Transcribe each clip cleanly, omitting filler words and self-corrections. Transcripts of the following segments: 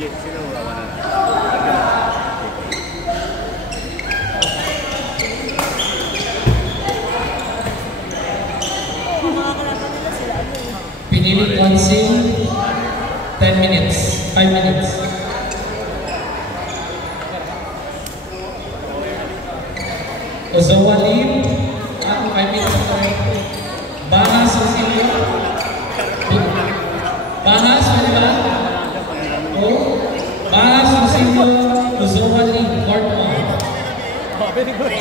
Pinili Consing, 10 minutes, 5 minutes. Ozawa Lim, 5 minutes. Bahas Cecilio. Bahas, pwede ba? Oh, Bahas Cecilio, Ozawa Lim, court 1. Oh, very good.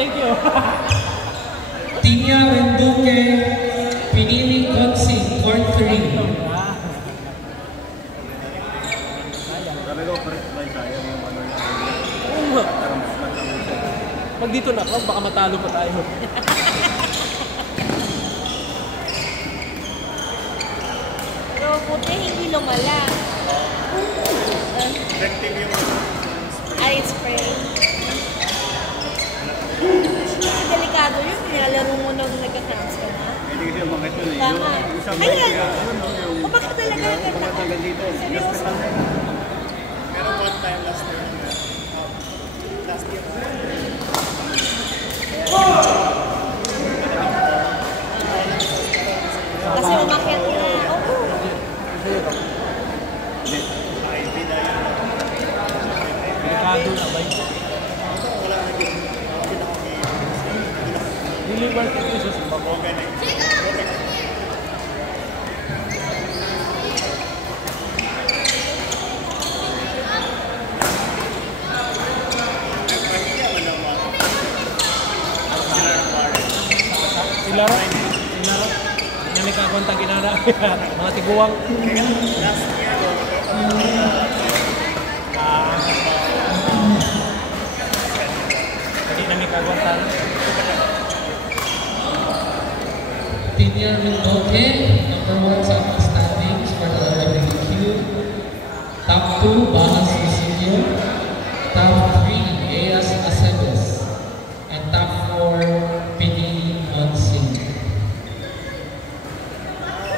Thank you. Tia Renduque, Pinili Consing, court 3. Pag dito na ako, baka matalo pa tayo. Pero puti hindi lumala. Ice spray. Kasi delikado yun. Nilalaro mo nung nagka-cramps ka na. Hindi kasi umakit yun eh. Tama. Ayan. Umakit talaga yung Umakit dito. seryoso. Pero one time last year. Last year. Kasi umakit na. Oo. Delikado na ba yun? Diliwan ka ito sa bako. Sila ro? Namik ako ang taginara. Mga tiguwang. Hindi namik ako ang taginara. Tia Renduque, number 1 sa standings for the LGBTQ. Top 2, Bahas Cecilio. Top 3, Eas Aceves. And top 4, Pinili Consing.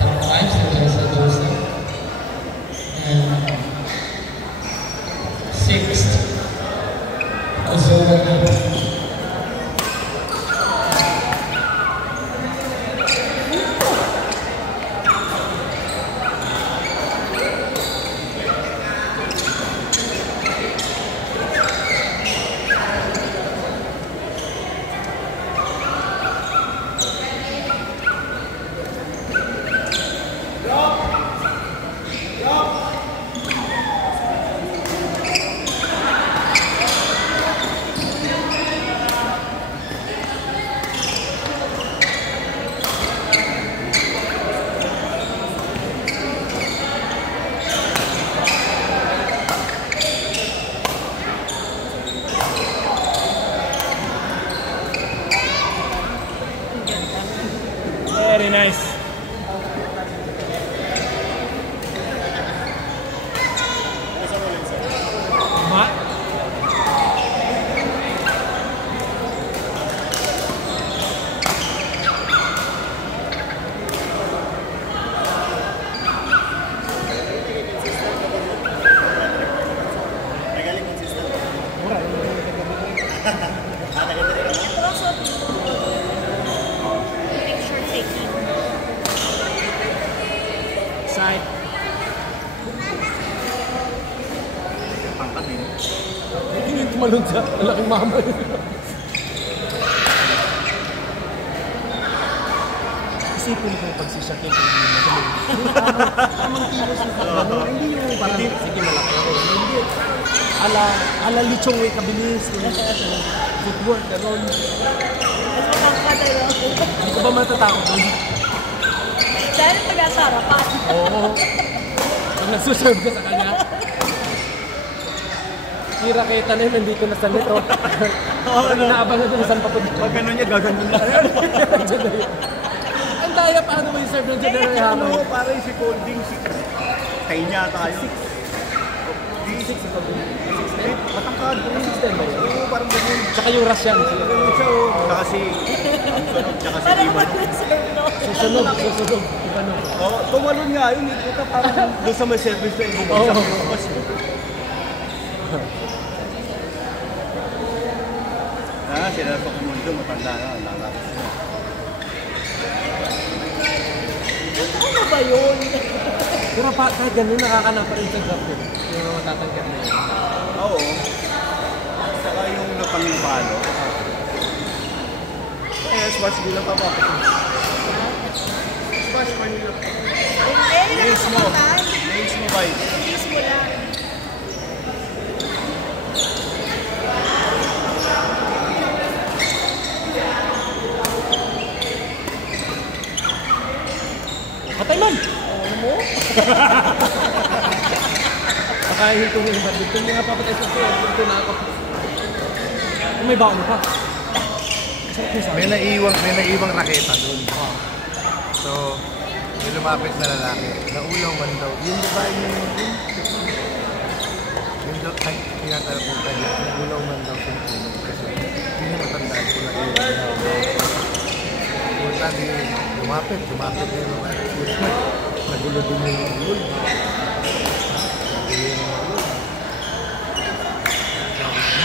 Top 5, Teresa Dosa. And 6th, Ozawa Lim. Very nice. Ma? Mura. Also, picture taking. Side. Pangkat din. Hindi tumalon sa malaking mama. Isipin ko pag si Shaquille hindi magaling. Tamang kilos yung pagano. Hindi yung parang sige malaki ako. Hindi. Ala lichong way kabilis. Footwork, gano'n. Mas matangkad tayo. Hindi ko ba matatakot doon? Dahil pag-asarapan. Oo. Pag nagsuserve ka sa kanya. Kira kay Tanem, nandito na sa nito. Parang inaabang na doon saan papunta. Pag gano'n niya, gaganyan lang. Ang daya, paano mo yung serve ng General Hammer? Ano, parang si Colding 6. Kaya niya tayo. 6 ito. 6'8". Matangkad. 6'10 ba yun? Oo, parang ganyan. Tsaka yung Russian. Ganyan siya, oh. Tsaka si... Tsaka si Parang Ivan. mag-reserve no? Susunog. Ano? Oo, tumalon nga yun. Ito parang doon sa may service na bumagsak yung bus. Sila pa kumundo, matanda na, lalaki sila. Ano ba yun? Pero kahit ganun, nakakana pa rin sa graph yun. Yung matatangkat na yun. Oo. Saka yung napanging palo. Kaya smash nila pa ba? Smash pa nila. Hindi, nakakapatan. Nails mo ba yun? Please mo lang. Patay man! Oo mo? Pakahinto mo yung bandit. Kung nga papatay sa suya, ito na ako. Kung may baon pa. May naiwang raketa doon. So, may lumapit na lalaki. Naulaw man daw. Yun ba yung daw, ay, tinatanong ko kanya. Naulaw man daw kung ano. Kasi, hindi na matandaan ko na yun. Punta din, lumapit na yung mga. Nagulo din yung ulol.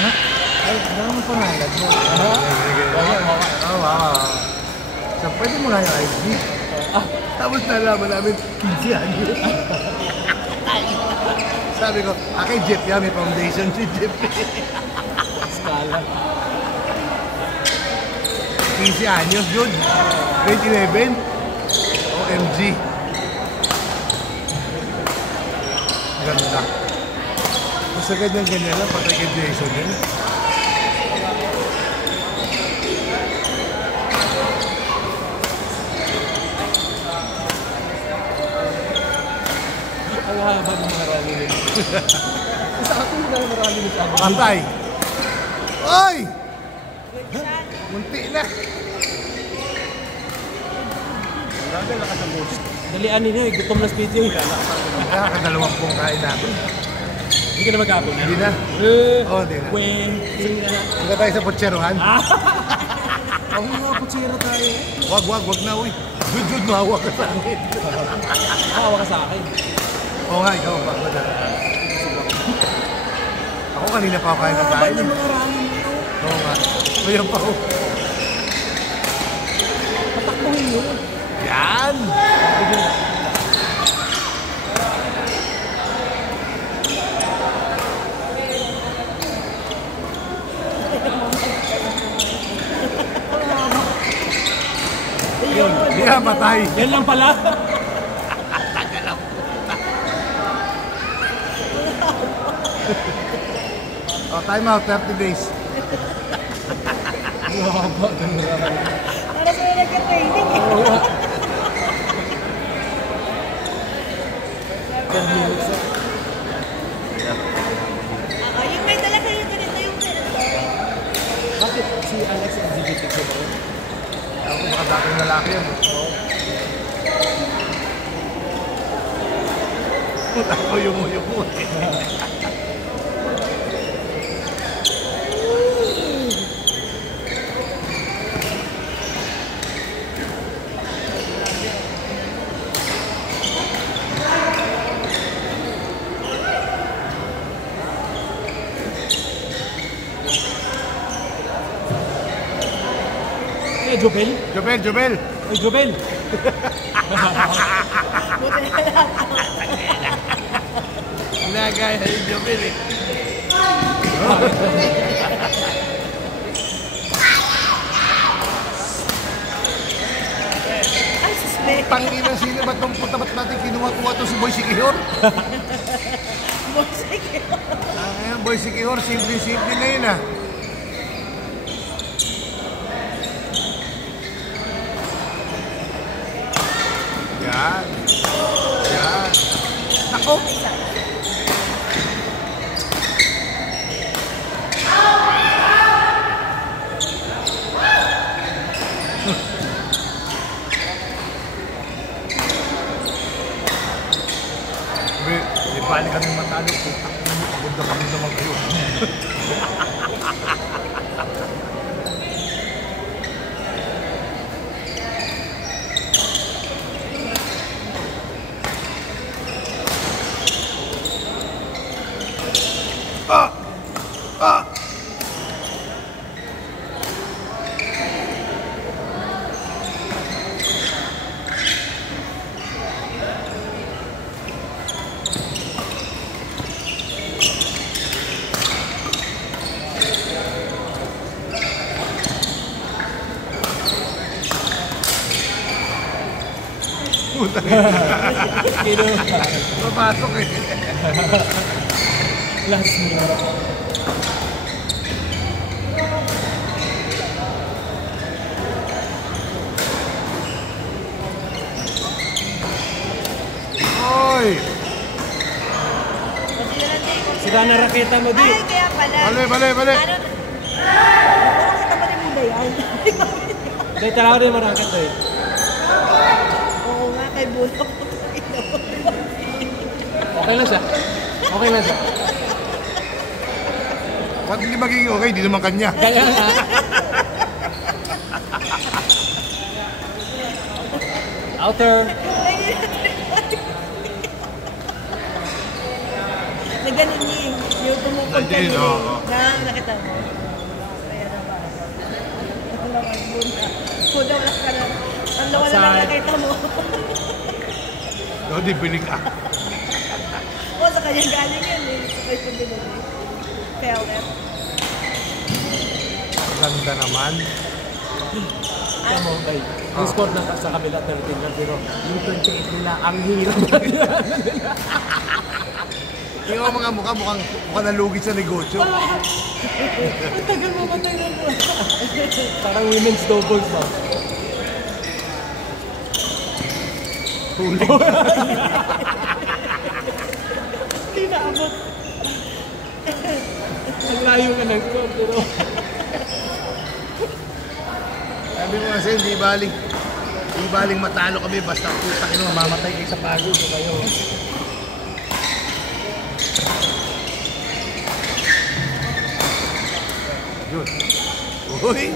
Ha? Ay, ano mo pangalan mo? So, pwede mo nga yung IG. Tapos nalaman namin, 15 años. Sabi ko, kay Jeff yan, may foundation si Jeff. Skala. 15 años, yun. 2011. OMG. Ganda. Basta ganyan lang, patay kay Jason yun. Ang haba ng mga rally nila. Sa akin na marami nila sa akin. Patay. Oy! Munti na. Grabe, lakas ang boses. Dalian nila eh, gutom na speed yun. Nakakadalawang pong kain natin. Hindi ka na mag-apon. Hindi na. Oo, hindi na. Sige na. Punta tayo sa putserohan. Ako nga, putsira tayo. Wag na, uy. Jud, mahawa ka sa akin. Nakawa ka sa akin. Oo nga, ikaw pa. Ako kanina pa ako kain ng kain. Ang mga rally nila. Oo nga. Mayroon pa ako. Patakbuhin yun. Yan! Hindi ka patay. Yan lang pala. Oh, time out, 30 days. Para sa'yo nagka-training eh. Oo nga. 10 minutes. Yung may dala kayo ganito yung Bakit si Alex LGBT ko ba? Ako baka dating lalaki yan. Ako yung mo eh. Jobel? Jobel! Jobel! Nagaya yung Jobel eh. Ay, susme. Pangina sino ba itong putabat natin kinuha-kuha to si Boy Sikihor? Sige. Ngayon Boy Sikihor, simple-simple na yun ah. Yan. Yan. Ako! Di bali kami matalo. Ganda kami naman kayo. Papasok eh. Last minute. Oy! Kasi na lang din. Sira na raketa mo, di. Ay, kaya pala. Bale. Ano? Nakita ba ni Muda yan? Dahil talaga rin maraket eh. Oo nga, kay Bulok. Okay lang siya. Okay lang siya. Ba't hindi magiging okay? Di naman kanya. Kaya nga. Outer. Na ganun niya yung pumupunta Nandiyan, niya. oo. Nakita mo? Kaya naman. Ako naman, Muda. Muda, wala ka na. Ang lawa na lang nakita mo. No, di binig ah. O, sa kanya galing yan eh. Sa kanya binili. Pellet. Ganda naman. Kaya mo, bay. Yung score na sa kabila 13 na pero yung 28 nila, ang hirap na nila. Yung mga mukhang nalugi sa negosyo. Ang tagal mo matay na mo. Parang women's doubles ba? Tulig. Hindi naabot. Ang layo ka ng score, pero... Sabi mo kasi, di baling matalo kami basta putang ino, mamamatay kayo sa pagod kayo. Yun. Uy!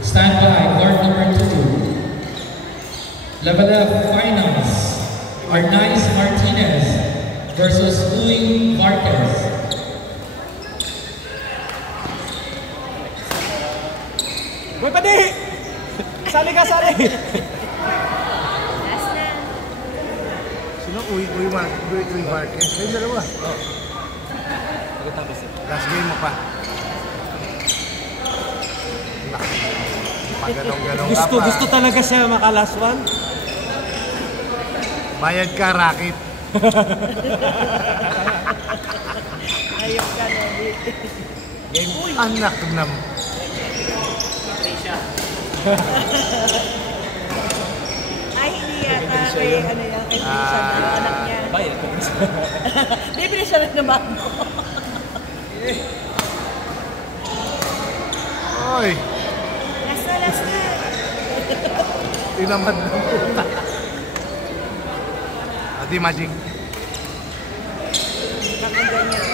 Stand by, court number 2. Level F finals. Arnaiz Martinez versus Uy Marquez. Boy, padi! Sali ka, sali! Last na. Sino? Uy Marquez. Kayong dalawa. Pagkatapos eh. Last game mo pa. Pag-ganong-ganong ka pa. Gusto talaga siya maka-last one. Bayad ka, racket. Ayok ka na. Anak nam. Ay, hindi yata kay ano yan, kay Trisha na anak niya. Bayad ka rin siya. Bibili siya rin naman mo. Oy! Last na. Tinamad na puta. Ati Magic. Kapag ganyan.